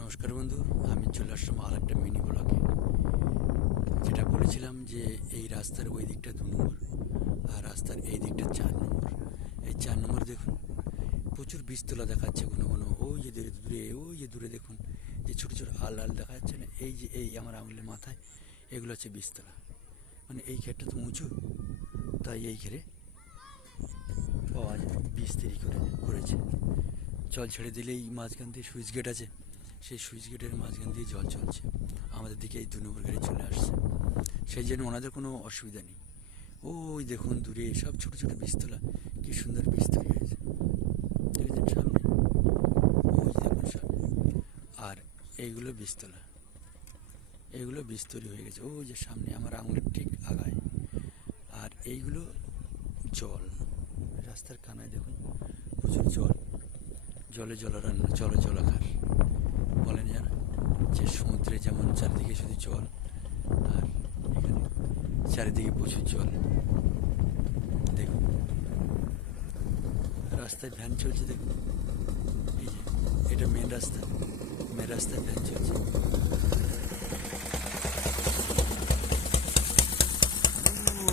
নমস্কার বন্ধু, আমি চলে আসলাম আর একটা মিনি ব্লগে। যেটা বলেছিলাম যে এই রাস্তার ওই দিকটা 2 নম্বর আর রাস্তার এই দিকটা 4 নম্বর। এই 4 নম্বর দেখুন, প্রচুর বীজতলা দেখাচ্ছে ঘন ঘন। ওই যে দূরে দূরে, ওই যে দূরে দেখুন, যে ছোটো ছোটো আল আল দেখা যাচ্ছে না, এই যে এই আমার আঙুলের মাথায়, এগুলো হচ্ছে বীজতলা। মানে এই ঘেরটা তো উঁচু, তাই এই ঘেরে পাওয়া যায়, বীজ তৈরি করেছে। জল ছেড়ে দিলেই মাঝখান দিয়ে সুইচ গেট আছে, সেই সুইচ গেটের মাঝখান দিয়ে জল চলছে, আমাদের দিকে এই 2 নম্বর গাড়ি চলে আসছে। সেই জন্য ওনাদের কোনো অসুবিধা নেই। ওই দেখুন দূরে সব ছোটো ছোটো বীজতলা, কি সুন্দর বীজ তৈরি হয়েছে দেখেছেন সামনে, ওই দেখুন সামনে। আর এইগুলো বীজতলা, এইগুলো বীজ তৈরি হয়ে গেছে ওই যে সামনে আমার আঙুলের ঠিক আগায়। আর এইগুলো জল, রাস্তার কানায় দেখুন প্রচুর জল, জলে জলারান্না, জলে জলাধার বলেন যারা, যে সমুদ্রে যেমন চারিদিকে শুধু জল, আর এখানে চারিদিকে প্রচুর জল। দেখুন রাস্তায় ভ্যান চলছে, দেখুন এই যে এটা মেন রাস্তা, মেন রাস্তায় ভ্যান চলছে।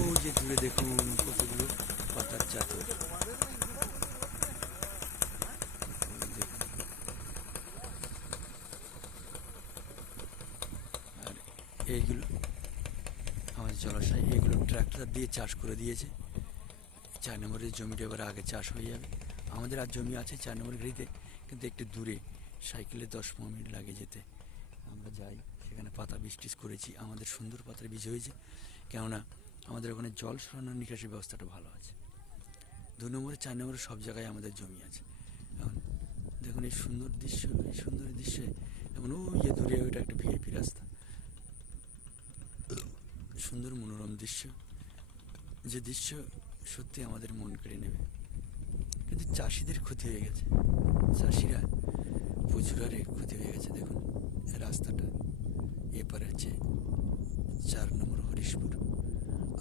ওই যে দূরে দেখুন কতগুলো পাতার চাদর, আর এইগুলো আমাদের জলাশয়, এইগুলো ট্রাক্টর দিয়ে চাষ করে দিয়েছে। 4 নম্বরের জমিটা এবার আগে চাষ হয়ে যাবে। আমাদের আর জমি আছে 4 নম্বর ঘড়িতে, কিন্তু একটু দূরে, সাইকেলে 10-15 মিনিট লাগে যেতে। আমরা যাই সেখানে, পাতা বীজ টিজ করেছি, আমাদের সুন্দর পাতার বীজ হয়েছে। কেননা আমাদের ওখানে জল সরানোর নিকাশের ব্যবস্থাটা ভালো আছে। 2 নম্বরে 4 নম্বরে সব জায়গায় আমাদের জমি আছে। এখন দেখুন এই সুন্দর দৃশ্য, এই সুন্দর দৃশ্যে এখন ওই যে দূরে ওইটা একটা ভিআইপি রাস্তা, সুন্দর মনোরম দৃশ্য, যে দৃশ্য সত্যি আমাদের মন কেড়ে নেবে। কিন্তু চাষিদের ক্ষতি হয়ে গেছে, চাষিরা প্রচুর হারে ক্ষতি হয়ে গেছে। দেখুন রাস্তাটা এপারে আছে 4 নম্বর হরিশপুর,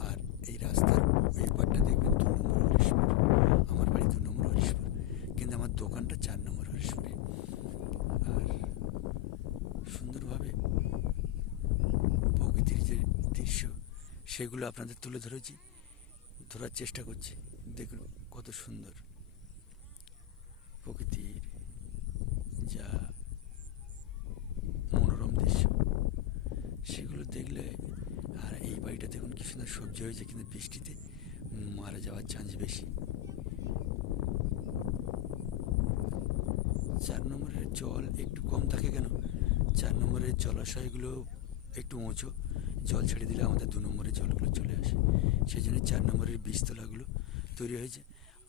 আর এই রাস্তার এই পারটা দেখবেন 2 নম্বর হরিশপুর। আমার বাড়ি 2 নম্বর হরিশপুর, কিন্তু আমার দোকানটা 4 নম্বর হরিশপুরে। আর সুন্দরভাবে প্রকৃতির যে দৃশ্য, সেগুলো আপনাদের তুলে ধরার চেষ্টা করছি। দেখুন কত সুন্দর প্রকৃতির যা মনোরম দৃশ্য, সেগুলো দেখলে। আর এই বাড়িটা দেখুন কি সুন্দর সবজি হয়েছে, কিন্তু বৃষ্টিতে মারা যাওয়ার চান্স বেশি। 4 নম্বরের জল একটু কম থাকে কেন, 4 নম্বরের জলাশয়গুলো একটু উঁচু, জল ছেড়ে দিলে আমাদের 2 নম্বরের জলগুলো চলে আসে। সেই জন্য 4 নম্বরের বীজতলাগুলো তৈরি হয়েছে।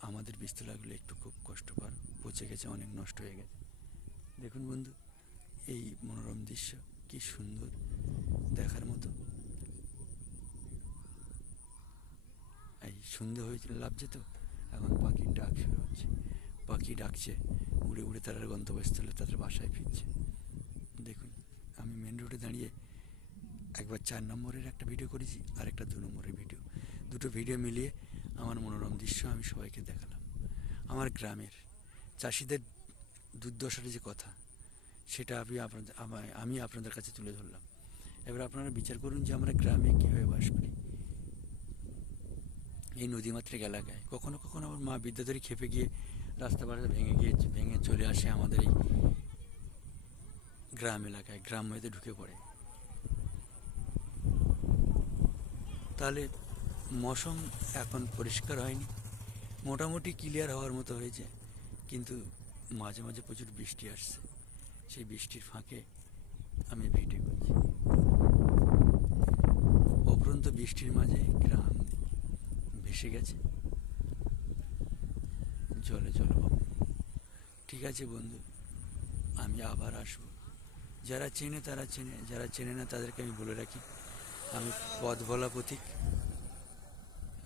আমাদের বীজতলাগুলো একটু খুব কষ্টকর, পচে গেছে, অনেক নষ্ট হয়ে গেছে। দেখুন বন্ধু এই মনোরম দৃশ্য, কি সুন্দর দেখার মতো। এই সন্ধে হয়ে লাভছে তো, এখন পাখির ডাক শুরু হচ্ছে, পাখি ডাকছে, উড়ে উড়ে তারা গন্তব্যস্থলে তাদের বাসায় ফিরছে। দেখুন আমি মেন রোডে দাঁড়িয়ে একবার 4 নম্বরের একটা ভিডিও করেছি, আর একটা 2 নম্বরের ভিডিও, দুটো ভিডিও মিলিয়ে আমার মনোরম দৃশ্য আমি সবাইকে দেখালাম। আমার গ্রামের চাষিদের দুর্দশার যে কথা, সেটা আমি আপনাদের কাছে তুলে ধরলাম। এবার আপনারা বিচার করুন যে আমরা গ্রামে কীভাবে বাস করি, এই নদীমাতৃক এলাকায়। কখনো কখনো আমার মা বিদ্যাধরী খেপে গিয়ে রাস্তা বাড়ি ভেঙে চলে আসে আমাদের এই গ্রাম এলাকায়, গ্রাম হইতে ঢুকে পড়ে। তাহলে মৌসুম এখন পরিষ্কার হয়নি, মোটামুটি ক্লিয়ার হওয়ার মতো হয়েছে, কিন্তু মাঝে মাঝে প্রচুর বৃষ্টি আসছে। সেই বৃষ্টির ফাঁকে আমি ভিডিও করছি। অপরন্ত বৃষ্টির মাঝে গ্রাম ভেসে গেছে জলে জলভাব। ঠিক আছে বন্ধু, আমি আবার আসবো। যারা চেনে তারা চেনে, যারা চেনে না তাদেরকে আমি বলে রাখি, আমি পথ বলা পথিক,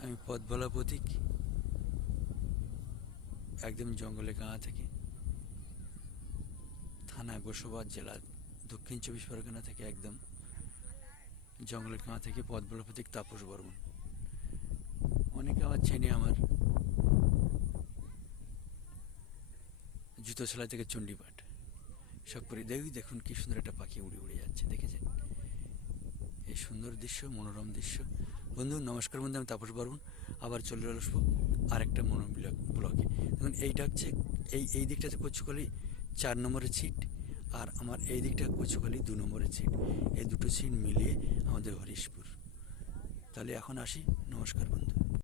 আমি পথ বলা পথিক, একদম জঙ্গলে গাঁ থেকে, থানা গোসাবাদ, জেলা দক্ষিণ 24 পরগনা থেকে, একদম জঙ্গলের গাঁ থেকে পথ বলা পথিক তাপস বর্মন। অনেকে আবার চেনে আমার জুতো সেলাই থেকে চণ্ডীপাঠ, সব করে দেখুন কি সুন্দর একটা পাখি উড়ে উড়ে যাচ্ছে, দেখেছেন? এই সুন্দর দৃশ্য, মনোরম দৃশ্য। বন্ধু নমস্কার বন্ধু, আমি তাপস বর্মন আবার চলে আসবো আরেকটা মনোরম ব্লগে। দেখুন এইটা হচ্ছে এই দিকটাতে কচুকালি 4 নম্বরের সিট, আর আমার এই দিকটা কচুকালি 2 নম্বরের সিট। এই দুটো সিট মিলিয়ে আমাদের হরিশপুর। তাহলে এখন আসি, নমস্কার বন্ধু।